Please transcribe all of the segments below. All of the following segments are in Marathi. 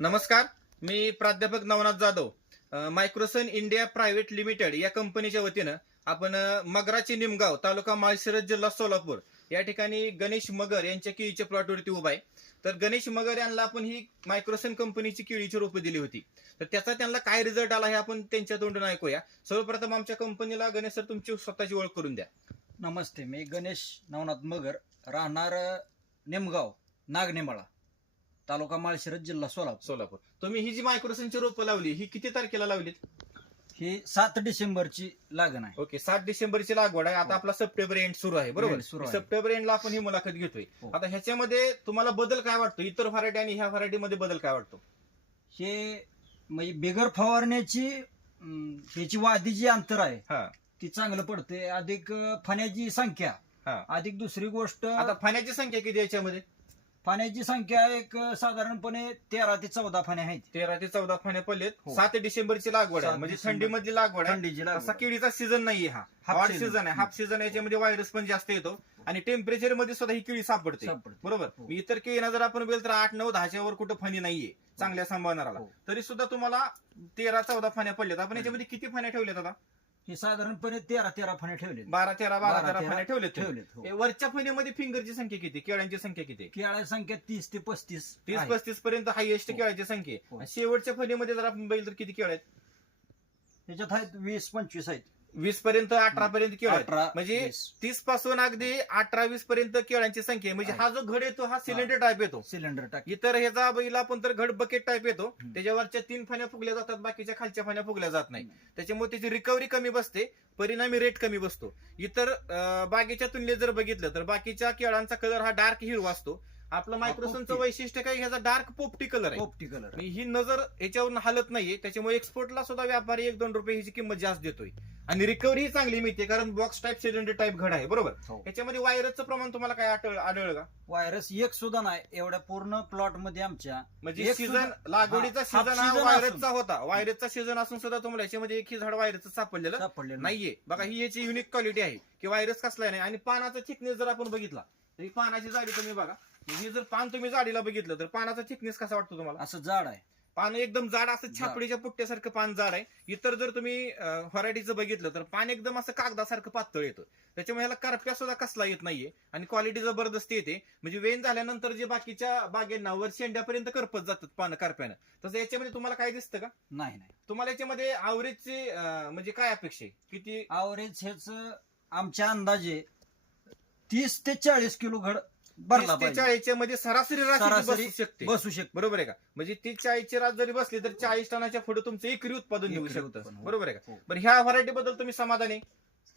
नमस्कार मी प्राध्यापक Navnath Jadhav. Microsun India private limited या कंपनीच्या वतीनं आपण मगराची निमगाव तालुका माळशिरस जिल्हा सोलापूर या ठिकाणी गणेश मगर यांच्या केळीच्या प्लॉटवरती उभा आहे. तर गणेश मगर यांना आपण ही मायक्रोसन कंपनीची केळीची रोपं दिली होती. तर त्याचा त्यांना काय रिझल्ट आला हे आपण त्यांच्या तोंडून ऐकूया. सर्वप्रथम आमच्या कंपनीला गणेश सर तुमची स्वतःची ओळख करून द्या. नमस्ते मी गणेश नवनाथ मगर राहणार निमगाव नागनेमाळा. तालुका माळशिरस जिल्हा सोलापूर. सोलापूर. तुम्ही ही जी मायक्रोसनची रोपं लावली ही किती तारखेला लावलीत? ही सात डिसेंबरची लागण आहे. ओके सात डिसेंबरची लागवड आहे. आता हो. आपला सप्टेंबर एंड सुरू आहे बरोबर? End सुरू आहे. सप्टेंबर एंडला आपण ही मुलाखत घेतोय. हो. आता ह्याच्यामध्ये तुम्हाला बदल काय वाटतो? इतर व्हरायटी आणि ह्या व्हरायटी मध्ये बदल काय वाटतो? हे म्हणजे बिगर फवारण्याची ह्याची वादी जी अंतर आहे हा. ती चांगलं पडते अधिक अ, फण्याची संख्या. हा. अधिक दुसरी गोष्ट आता फाण्याची संख्या किती याच्यामध्ये? फण्याची संख्या एक साधारणपणे तेरा ते चौदा फण्या आहेत तेरा ते चौदा फाण्या पडलेत हो. सात डिसेंबरची लागवड आहे सात म्हणजे डिसेंबर. थंडीमधली लागवड आहे थंडीची असा. केळीचा सीझन नाहीये हा Half season. सीझन आहे हाफ सीझन याच्यामध्ये व्हायरस पण जास्त येतो आणि टेम्परेचरमध्ये सुद्धा ही केळी सापडते सापडते. बरोबर हो. इतर केळीना जर आपण बघितलं तर आठ नऊ दहाच्या वर कुठं फणी नाहीये चांगल्या सांभाळणाराला हो. तरी सुद्धा तुम्हाला तेरा चौदा फाण्या पडल्यात आपण याच्यामध्ये किती फाण्या ठेवल्यात आता हे साधारणपणे तेरा तेरा फण्या ठेवले बारा तेरा बारा बारा, तेरा तेरा फाण्या ठेवलेत तुम्ही. ठेवलेत हो. हे वरच्या फणीमध्ये फिंगरची संख्या किती केळ्यांची संख्या किती केळाची संख्या तीस ते पस्तीस तीस आहे. पस्तीस पर्यंत हायएस्ट हो. केळ्याची संख्या आहे. हो. आणि शेवटच्या फणीमध्ये जर आपण बघितलं तर किती केळ आहेत त्याच्यात आहेत वीस पंचवीस आहेत वीस पर्यंत अठरा पर्यंत केळ अठरा म्हणजे वीस. तीसपासून अगदी अठरा वीस पर्यंत केळांची संख्या आहे. म्हणजे. हा जो घड येतो हा सिलेंडर टाईप येतो. सिलेंडर टाकी इतर ह्याचा बैला पण तर घड बकेट टाईप येतो. हम्म. त्याच्यावरच्या तीन फाण्या फुगल्या जातात बाकीच्या खालच्या फाण्या फुगल्या जात नाही. नाही. त्याच्यामुळे त्याची रिकव्हरी कमी बसते परिणामी रेट कमी बसतो. इतर अं, बागेच्या तुलनेत जर बघितलं तर बाकीच्या केळांचा कलर हा डार्क हिरवा असतो. आपलं मायक्रोसनचं पोपटी. वैशिष्ट्य काय ह्याचा डार्क पोपटी कलर आहे. पोपटी कलर आणि ही नजर याच्यावरून हालत नाहीये. त्याच्यामुळे एक्सपोर्टला सुद्धा व्यापारी एक दोन रुपये ह्याची किंमत जास्त देतोय. आणि रिकव्हरी ही चांगली मिळते कारण बॉक्स टाईप सिलेंडर टाईप घड आहे बरोबर? हो. याच्यामध्ये व्हायरसचं प्रमाण तुम्हाला काय आढळ- आढळलं का? व्हायरस एक सुद्धा नाही एवढ्या पूर्ण प्लॉटमध्ये आमच्या. म्हणजे एक सीझन सुद्धा- लागवडीचा हा, सीझन half हा season व्हायरसचा होता. व्हायरसचा सीझन असून सुद्धा तुम्हाला याच्यामध्ये एकही झाड व्हायरसचं सापडलेलं सापडले नाही. नाहीये. बघा ही याची युनिक क्वालिटी आहे की व्हायरस कसला नाही. आणि पानाचा थिकनेस जर आपण बघितला तर ही पानाची जाडी तुम्ही बघा. ही जर पान तुम्ही जाडीला बघितलं तर पानाचा थिकनेस कसा वाटतो तुम्हाला? असं जाड आहे. पान एकदम जाड असं. छापडीच्या पुट्ट्यासारखं पान जाड आहे. इतर जर तुम्ही व्हरायटीचं बघितलं तर पान एकदम असं कागदासारखं पातळ येतं. त्याच्यामुळे ह्याला करप्या सुद्धा कसला येत नाहीये आणि क्वालिटी जबरदस्त येते. म्हणजे वेन झाल्यानंतर जे बाकीच्या बागेंना वर शेंड्यापर्यंत करपत जातात पानं करप्यानं. तसं याच्यामध्ये तुम्हाला काय दिसतं का? नाही नाही. तुम्हाला याच्यामध्ये आवरेजचे म्हणजे काय अपेक्षा आहे? किती? आवरेज हेच आमच्या अंदाजे तीस ते चाळीस किलो घड भरला तीस ते पाहिजे. चाळीसच्या मध्ये सरासरी राशी सरासरी बसू शकते. बसू शकतो. बरोबर आहे का? म्हणजे तीस चाळीसची रात जरी बसली तर चाळीस टनाच्या पुढे तुमचं एकरी उत्पादन निघू एकरी शकतं. उत्पन्न. बरोबर आहे का? हो. बरं ह्या व्हरायटी बद्दल तुम्ही समाधानी? आहे?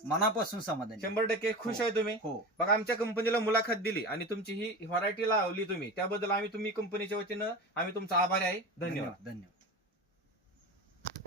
मनापासून समाधान. शंभर टक्के खुश हो. आहे तुम्ही? हो. बघा आमच्या कंपनीला मुलाखत दिली आणि तुमची ही व्हरायटी लावली तुम्ही. त्याबद्दल आम्ही तुम्ही कंपनीच्या वतीनं आम्ही तुमचा आभारी आहे. धन्यवाद. धन्यवाद.